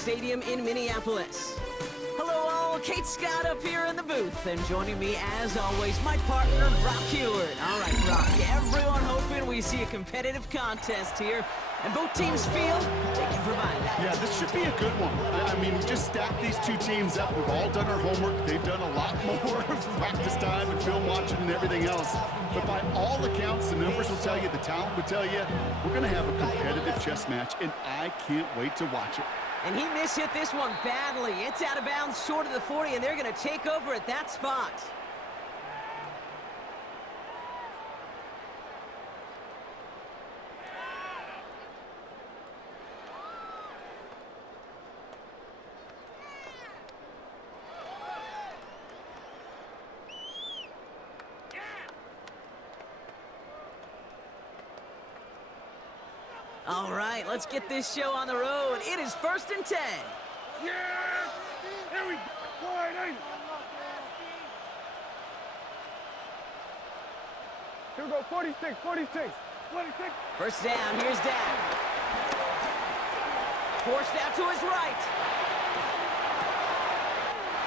Stadium in Minneapolis. Hello all, Kate Scott up here in the booth, and joining me as always, my partner, Brock Heward. All right, Brock, everyone hoping we see a competitive contest here, and both teams feel they can provide that. Yeah, this should be a good one. I mean, we just stacked these two teams up. We've all done our homework. They've done a lot more practice time and film watching and everything else. But by all accounts, the numbers will tell you, the talent will tell you, we're going to have a competitive chess match, and I can't wait to watch it. And he mishit this one badly. It's out of bounds short of the 40, and they're going to take over at that spot. All right, let's get this show on the road. It is 1st and 10. Yeah! Here we go! Wide eight! Here we go, 46, 46, 46. First down, here's Dak. Forced out to his right.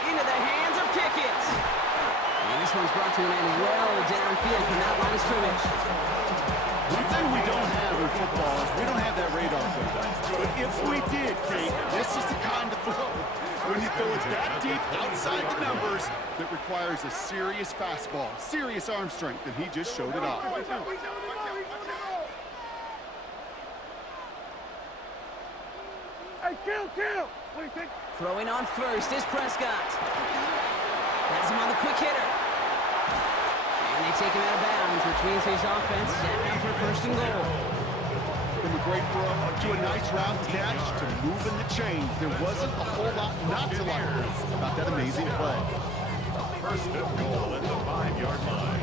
Into the hands of Pickett. And this one's brought to an end well downfield from that line of scrimmage. One thing we don't have in football is we don't have that radar thing. But if we did, Kate, this is the kind of throw, when you throw it that deep outside the numbers, that requires a serious fastball, serious arm strength, and he just showed it off. Hey, kill! Throwing on first is Prescott. Has him on the quick hitter. And they take him out of bounds, which means his offense setting up for 1st and goal. From a great throw to a nice round catch to moving the chains. There wasn't a whole lot not to like about that amazing play. 1st and goal at the 5-yard line.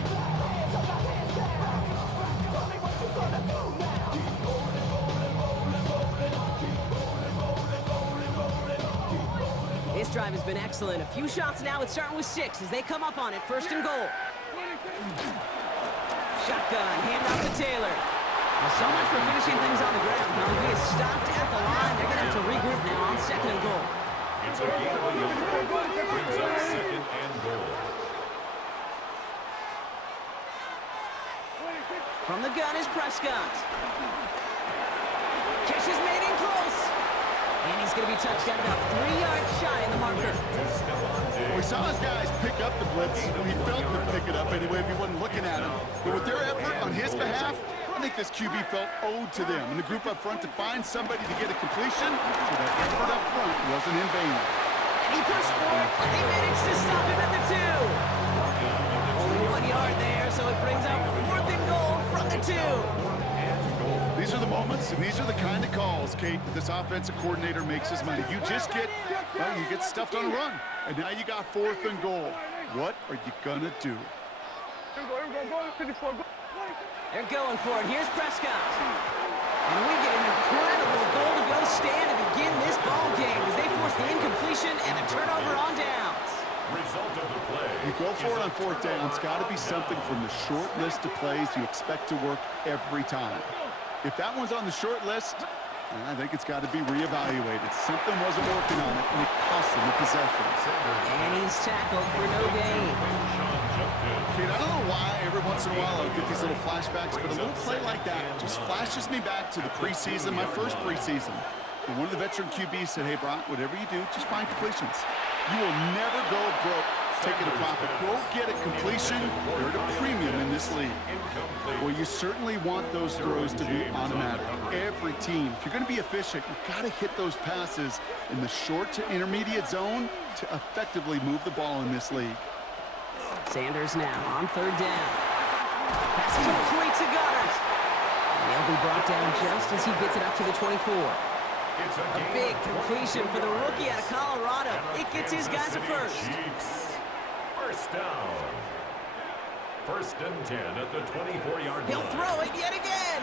This drive has been excellent. A few shots now. It's starting with 6 as they come up on it. 1st and goal. Shotgun, hand off to Taylor. Well, so much for finishing things on the ground. Now he is stopped at the line. They're going to have to regroup now on 2nd and goal. It's a gain of a yard. Brings up 2nd and goal. From the gun is Prescott. Catch is made in close. And he's going to be touched down about 3 yards shy in the marker. We saw his guys pick up the blitz. We felt them pick it up anyway if he wasn't looking at him. But with their effort on his behalf, I think this QB felt owed to them. And the group up front to find somebody to get a completion, so that effort up front wasn't in vain. And he pushed for it, but they managed to stop him at the 2. Only 1 yard there, so it brings up 4th and goal from the 2. These are the moments, and these are the kind of calls, Kate, that this offensive coordinator makes his money. You just get, well, you get stuffed on a run. And now you got 4th and goal. What are you going to do? They're going for it. Here's Prescott. And we get an incredible goal-to-go stand to begin this ball game as they force the incompletion and a turnover on downs. Result of the play. You go for it on 4th down. It's got to be something from the short list of plays you expect to work every time. If that one's on the short list, I think it's got to be reevaluated. Something wasn't working on it, and it cost them the possession. And he's tackled for no gain. Kate, I don't know why every once in a while I'll get these little flashbacks, but a little play like that just flashes me back to the preseason, my first preseason. And one of the veteran QBs said, hey, Brock, whatever you do, just find completions. You will never go broke taking a profit. Go get a completion. They're at a premium in this league. Well, you certainly want those throws to be automatic. Every team, if you're going to be efficient, you've got to hit those passes in the short to intermediate zone to effectively move the ball in this league. Sanders now on 3rd down. Pass complete to Goddard. And he'll be brought down just as he gets it up to the 24. A big completion for the rookie out of Colorado. It gets his guys a first. 1st down. 1st and 10 at the 24-yard line. He'll throw it yet again.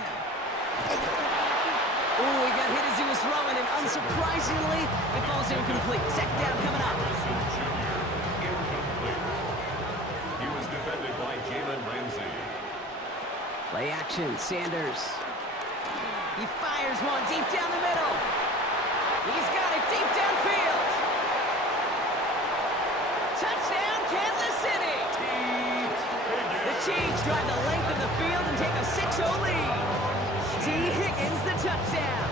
Ooh, he got hit as he was throwing, and unsurprisingly, it falls incomplete. 2nd down coming up. Incomplete. He was defended by Jalen Ramsey. Play action, Sanders. He fires one deep down the middle. He's got it deep down. Chiefs drive the length of the field and take a 6-0 lead. T. Higgins the touchdown.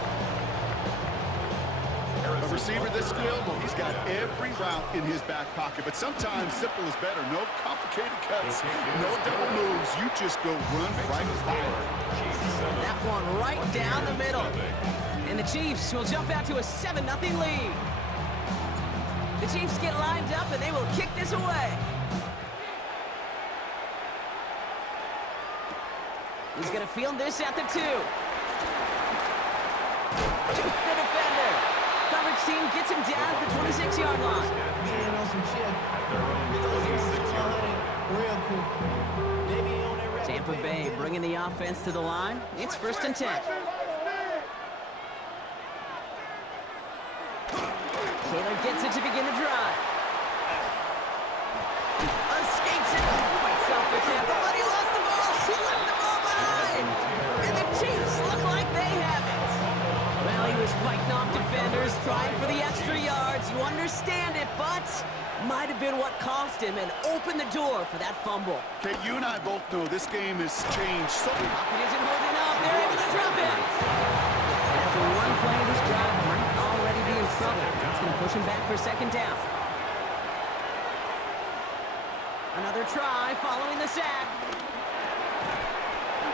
A receiver this skilled, he's got every route in his back pocket, but sometimes simple is better. No complicated cuts, no double moves. You just go run right by it. That one right down the middle. And the Chiefs will jump out to a 7-0 lead. The Chiefs get lined up and they will kick this away. He's going to field this at the 2. Juke the defender. Coverage team gets him down at the 26-yard line. Tampa Bay bringing the offense to the line. It's 1st and 10. Taylor gets it to begin the drive. Escapes it. Fights off the Tampa, but he lost the ball. He left the ball behind. And the Chiefs look like they have it. Well, he was fighting off defenders, trying for the extra yards. You understand it, but might have been what cost him and opened the door for that fumble. Okay, you and I both know this game has changed so much. Pocket isn't holding up. They're able to drop it. And after one play, this drive might already be in trouble. That's going to push him back for 2nd down. Another try following the sack.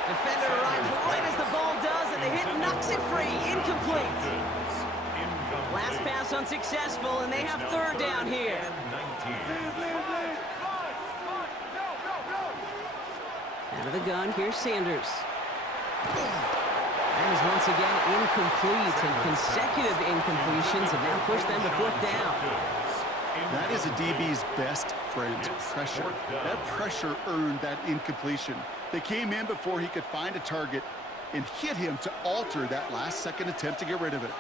Defender arrives right as the ball does, and the hit knocks it free. Incomplete. Last pass unsuccessful, and they have 3rd down here. Out of the gun, here's Sanders. That is once again incomplete, and consecutive incompletions have now pushed them to 4th down. That is a DB's best friend, pressure. That pressure earned that incompletion. They came in before he could find a target and hit him to alter that last-second attempt to get rid of it.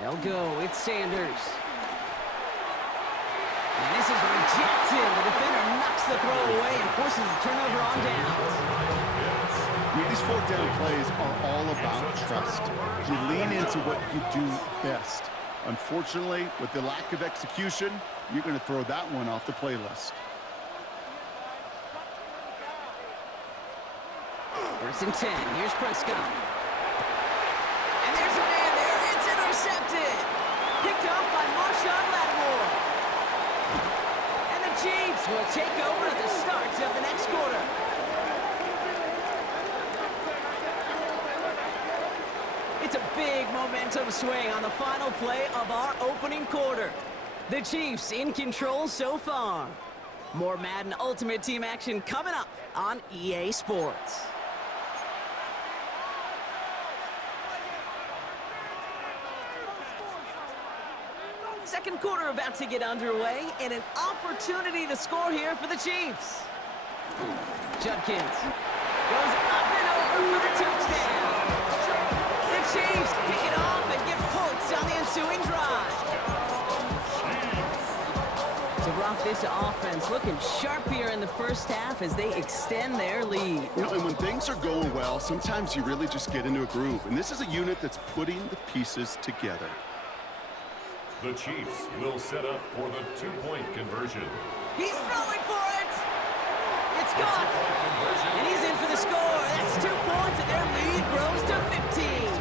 They'll go. It's Sanders. And this is rejected. The defender knocks the throw away and forces a turnover on downs. These 4th down plays are all about trust. You lean into what you do best. Unfortunately, with the lack of execution, you're going to throw that one off the playlist. 1st and 10. Here's Prescott. And there's a man there. It's intercepted. Picked up by Marshawn Lattimore. And the Chiefs will take over at the start of the next quarter. It's a big momentum swing on the final play of our opening quarter. The Chiefs in control so far. More Madden Ultimate Team action coming up on EA Sports. Second quarter about to get underway, and an opportunity to score here for the Chiefs. Judkins goes up and over for the touchdown. The Chiefs pick it off and get points on the ensuing drive. So Brock, this offense looking sharp here in the first half as they extend their lead. You know, and when things are going well, sometimes you really just get into a groove. And this is a unit that's putting the pieces together. The Chiefs will set up for the 2-point conversion. He's throwing for it. It's caught. And he's in for the score. That's 2 points, and their lead grows to 15.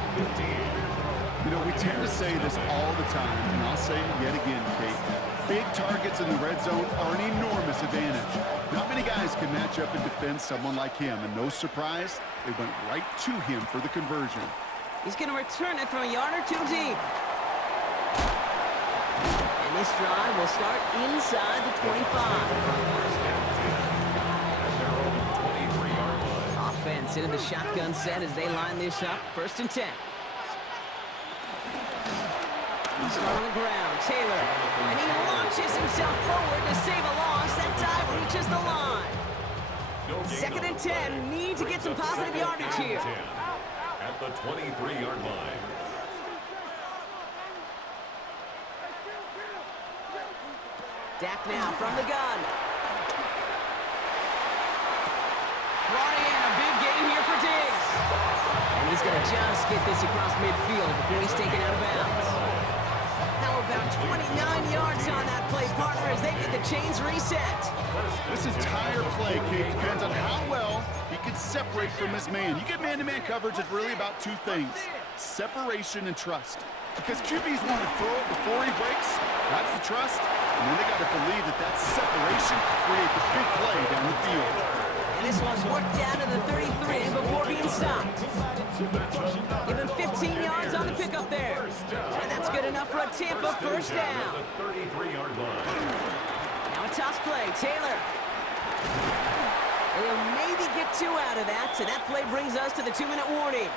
You know, we tend to say this all the time, and I'll say it yet again, Kate. Big targets in the red zone are an enormous advantage. Not many guys can match up and defend someone like him, and no surprise, they went right to him for the conversion. He's going to return it from a yard or 2 deep. And this drive will start inside the 25. Offense into the shotgun set as they line this up. 1st and 10. He's on the ground. Taylor. And he launches himself forward to save a loss. That dive reaches the line. 2nd and 10. Need to get some positive yardage here. At the 23-yard line. Dak now from the gun. Brought in a big gain here for Diggs. And he's going to just get this across midfield before he's taken out of bounds. How about 29 yards on that play, partner, as they get the chains reset. This entire play, Kate, depends on how well he can separate from his man. You get man-to-man coverage, it's really about two things: separation and trust. Because QB's want to throw it before he breaks, that's the trust. And then they got to believe that that separation can create the big play down the field. And this one's worked down to the 33 before being stopped. Give him 15 yards on the pickup there. And that's good enough for a Tampa first down. The 33-yard line. Now a toss play, Taylor. They'll maybe get 2 out of that, so that play brings us to the 2-minute warning.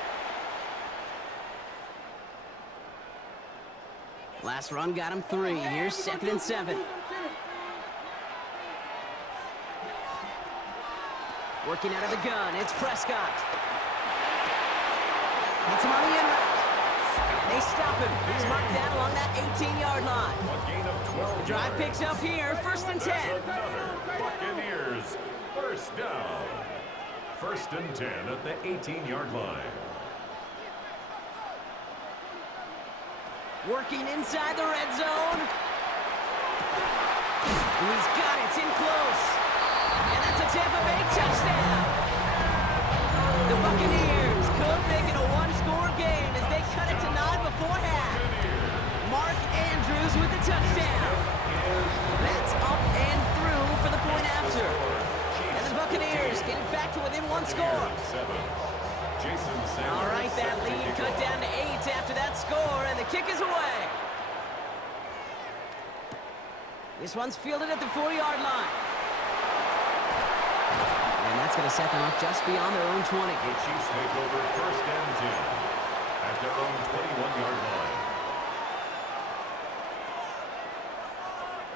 Last run got him 3. Here's 2nd and 7. Working out of the gun, it's Prescott. Hits him on the in route. And they stop him. He's marked down along that 18-yard line. A gain of 12 The drive yards. picks up here, 1st and 10. Another Buccaneers first down. 1st and 10 at the 18-yard line. Working inside the red zone. He's got it, it's in close. And that's a Tampa Bay touchdown. The Buccaneers could make it a one-score game as they cut it to 9 before half. Mark Andrews with the touchdown. That's up and through for the point after. And the Buccaneers get it back to within 1 score. All right, that lead cut down to 8 after that score, and the kick is away. This one's fielded at the 4-yard line. And that's going to set them up just beyond their own 20. The Chiefs take over 1st and 10 at their own 21-yard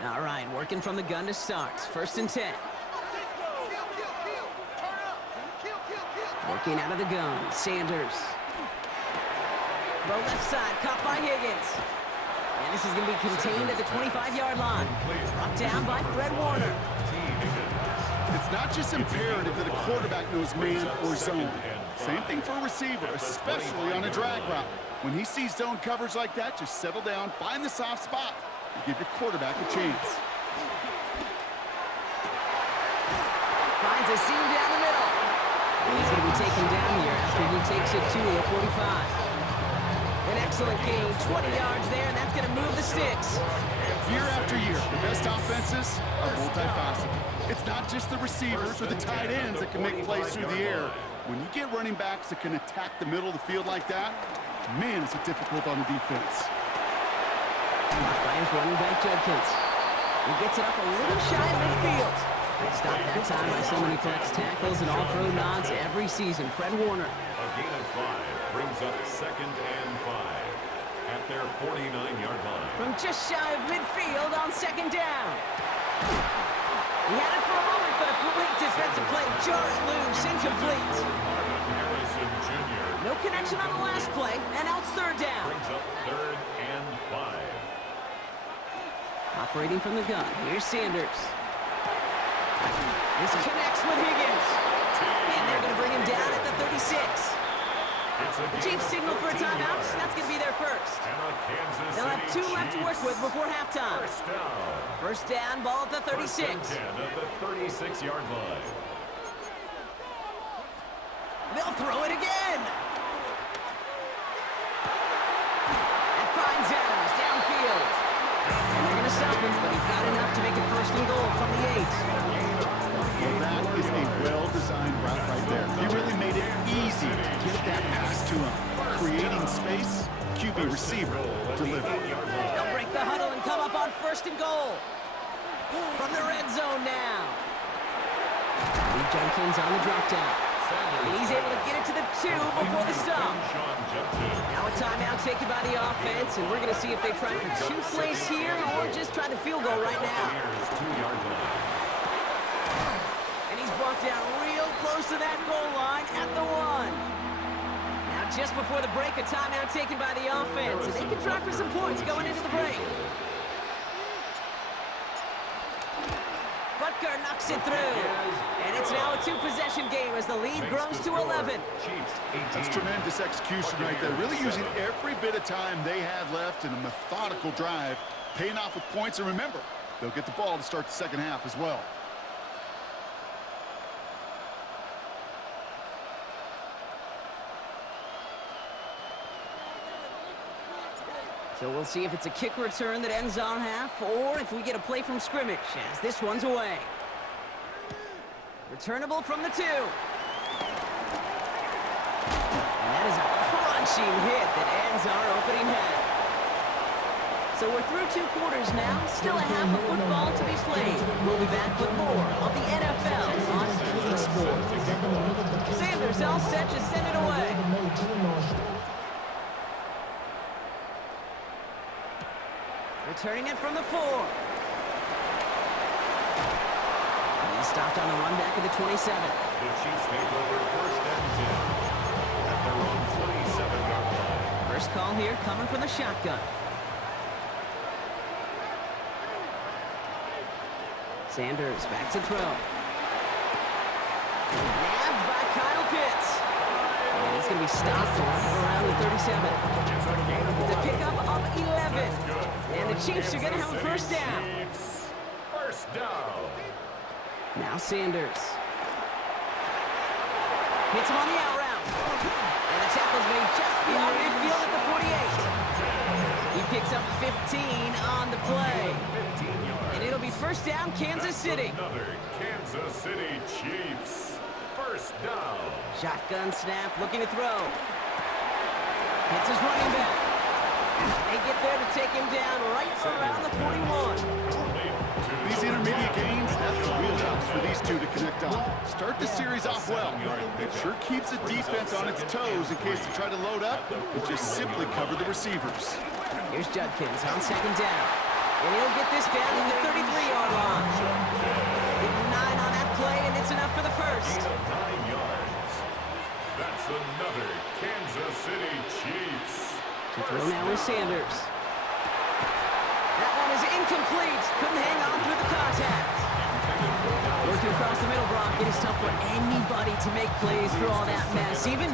line. All right, working from the gun to start. 1st and 10. Working out of the gun, Sanders. Throw left side, caught by Higgins. And this is going to be contained at the 25-yard line. Brought down by Fred Warner. It's not just imperative that a quarterback knows man or zone. Same thing for a receiver, especially on a drag route. When he sees zone coverage like that, just settle down, find the soft spot, and give your quarterback a chance. Finds a seam down the middle. And he's going to be taken down here after he takes it to the 45. An excellent gain, 20 yards there, and that's going to move the sticks. Year after year, the best offenses are multifaceted. It's not just the receivers or the tight ends that can make plays through the air. When you get running backs that can attack the middle of the field like that, man, is it difficult on the defense. By his running back, Judkins. He gets it up a little shy of midfield. Stopped that time by so many flex tackles and all-pro nods every season. Fred Warner. A gain of 5 brings up 2nd and 5 at their 49-yard line. From just shy of midfield on 2nd down. He had it for a moment, but a great defensive play. Jarred loose, incomplete. Harrison Jr. No connection on the last play, and now it's 3rd down. brings up 3rd and 5. Operating from the gun, here's Sanders. This connects with Higgins. And they're going to bring him down at the 36. The Chiefs signal for a timeout. That's going to be their first. They'll have 2 left to work with before halftime. First down, ball at the 36. 10 at the 36-yard line. They'll throw it again. That finds Adams downfield. And they're going to stop him, but he got enough to make it 1st and goal from the 8. Well, that is a well-designed route right there. He really made it easy to get that pass to him. Creating space, QB receiver delivered. They'll break the huddle and come up on 1st and goal. From the red zone now. Lee Jenkins on the drop down. And he's able to get it to the 2 before the stop. Now a timeout taken by the offense, and we're going to see if they try for 2 plays here or just try the field goal right now. And he's brought down real close to that goal line at the 1. Now just before the break, a timeout taken by the offense, and they can try for some points going into the break. Butker knocks it through, and it's It's now a two-possession game as the lead grows to 11. That's tremendous execution right there. Really using every bit of time they had left in a methodical drive, paying off with points. And remember, they'll get the ball to start the second half as well. So we'll see if it's a kick return that ends on half, or if we get a play from scrimmage, as this one's away. Returnable from the 2. And that is a crunching hit that ends our opening half. So we're through 2 quarters now, still a half of football to be played. We'll be back with more of the NFL on EA Sports. Sanders all set to send it away. Returning it from the 4. He's stopped on the run back at the 27. The Chiefs take over first and 10 at their own 27-yard line. First call here coming from the shotgun. Sanders back to throw. Nabbed by Kyle Pitts. And he's going to be stopped around the 37. It's a pickup of 11. And the Chiefs are going to have a first down. First down. Now Sanders. Hits him on the out route. And the tackle's made just beyond midfield at the 48. He picks up 15 on the play. And it'll be first down, Kansas City. Another Kansas City Chiefs. First down. Shotgun snap, looking to throw. Hits his running back. They get there to take him down right around the 41. These intermediate gains, that's the wheelhouse for these two to connect on. Start the series off well. It sure keeps the defense on its toes in case they try to load up and just simply cover the receivers. Here's Judkins on second down. And he'll get this down to the 33-yard line. Get 9 on that play, and it's enough for the first. 9 yards. That's another Kansas City Chiefs. To throw now is Sanders. That one is incomplete. Couldn't hang on through the contact. Working across the middle, Brock. It is tough for anybody to make plays through all that mess, even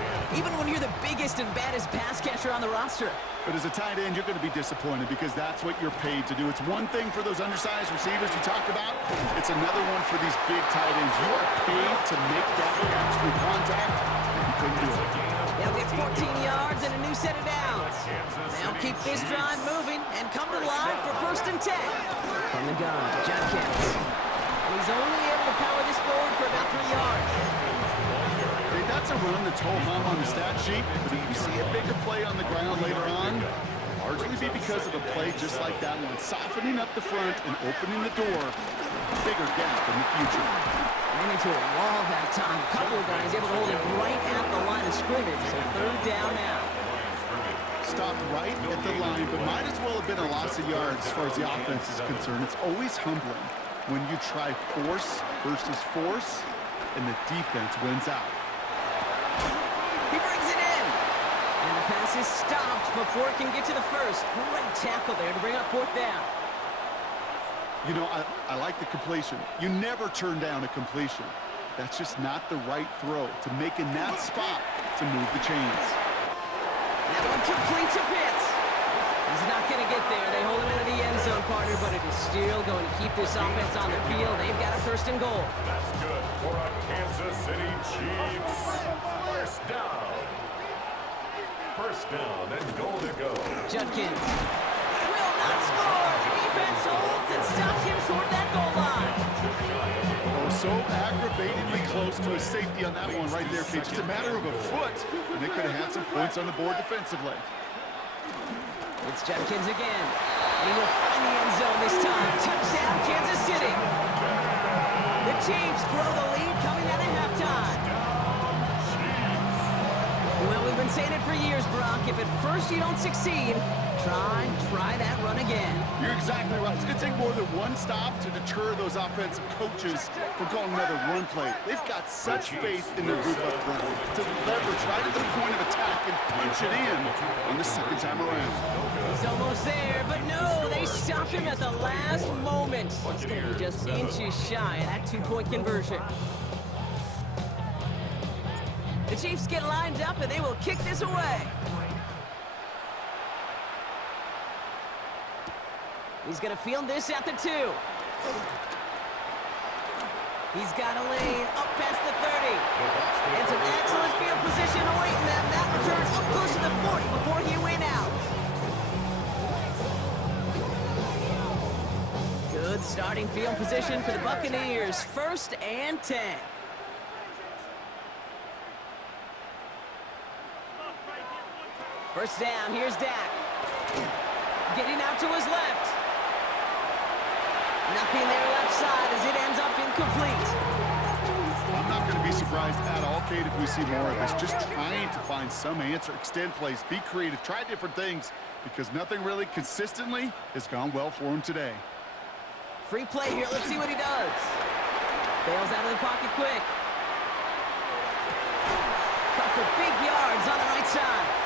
when you're the biggest and baddest pass catcher on the roster. But as a tight end, you're going to be disappointed because that's what you're paid to do. It's one thing for those undersized receivers you talked about. It's another one for these big tight ends. You are paid to make that catch through contact, and you couldn't do it. They'll get 14 yards and a new set of downs. They'll keep this drive moving and come to the line for first and 10. From the gun, Judkins. And he's only able to power this forward for about 3 yards. Hey, that's a run that's ho-hum on the stat sheet, but if you see a bigger play on the ground later on, it'll largely be because of a play just like that one, softening up the front and opening the door, a bigger gap in the future. Ran into a wall that time. A couple of guys able to hold it right at the line of scrimmage, so third down now. Stopped right at the line, but might as well have been a loss of yards as far as the offense is concerned. It's always humbling when you try force versus force, and the defense wins out. He brings it in. And the pass is stopped before it can get to the first. Great tackle there to bring up fourth down. You know, I like the completion. You never turn down a completion. That's just not the right throw to make in that spot to move the chains. That one complete to Pitts. He's not going to get there. They hold him into the end zone, partner, but it is still going to keep this offense on the field. They've got a first and goal. That's good for a Kansas City Chiefs. First down. First down and goal to go. Judkins will not score. The defense holds and stops him short that goal line. Oh, so aggravatingly close to a safety on that one right there, Kate. Just a matter of a foot, and they could have had some points on the board defensively. It's Judkins again. And he will find the end zone this time. Touchdown, Kansas City. The Chiefs grow the lead coming out of halftime. Well, we've been saying it for years, Brock. If at first you don't succeed, try that run again. You're exactly right. It's going to take more than one stop to deter those offensive coaches from calling another run play. They've got such faith in their group up front to leverage right at the point of attack and punch it in on the second time around. He's almost there, but no, they stopped him at the last moment. He's going to be just inches shy of that 2-point conversion. The Chiefs get lined up, and they will kick this away. He's going to field this at the 2. He's got a lane up past the 30. And some excellent field position awaiting them. That return up close to the 40 before he went out. Good starting field position for the Buccaneers. 1st and 10. First down, here's Dak. Getting out to his left. Nothing there left side as it ends up incomplete. I'm not going to be surprised at all, Kate, if we see more of this. Just trying to find some answer, extend plays, be creative, try different things, because nothing really consistently has gone well for him today. Free play here. Let's see what he does. Bails out of the pocket quick. Cut for big yards on the right side.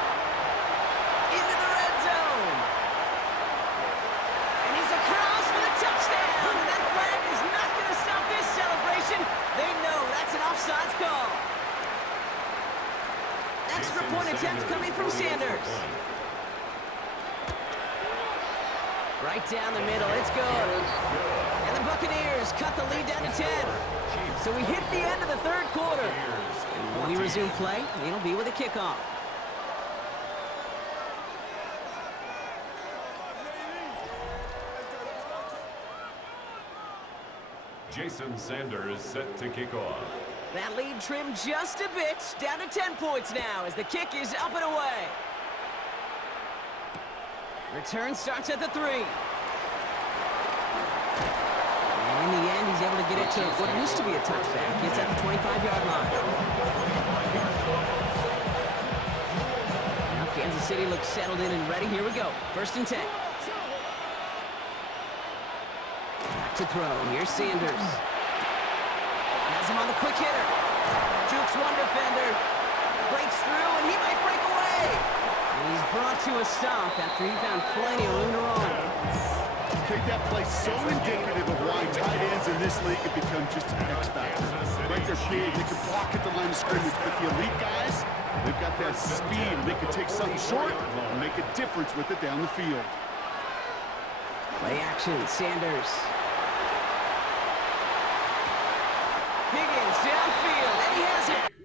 Into the red zone. And he's across for the touchdown. And that flag is not going to stop this celebration. They know that's an offsides call. Extra point attempt coming from Sanders. Right down the middle. It's good. And the Buccaneers cut the lead down to 10. So we hit the end of the 3rd quarter. And when we resume play, it'll be with a kickoff. Jason Sanders set to kick off. That lead trimmed just a bit, down to 10 points now as the kick is up and away. Return starts at the 3. And in the end, he's able to get it to what used to be a touchback. It's at the 25-yard line. Now Kansas City looks settled in and ready. Here we go. 1st and 10. To throw. Here's Sanders. Has him on the quick hitter. Jukes one defender. Breaks through, and he might break away. And he's brought to a stop after he found plenty of room to run. Okay, that play so indicative of why tight ends in this league have become just an X factor. Right, they're big. They can block at the line of scrimmage, but the elite guys, they've got that speed, and they can take something short and make a difference with it down the field. Play action. Sanders. Higgins downfield, and he has it.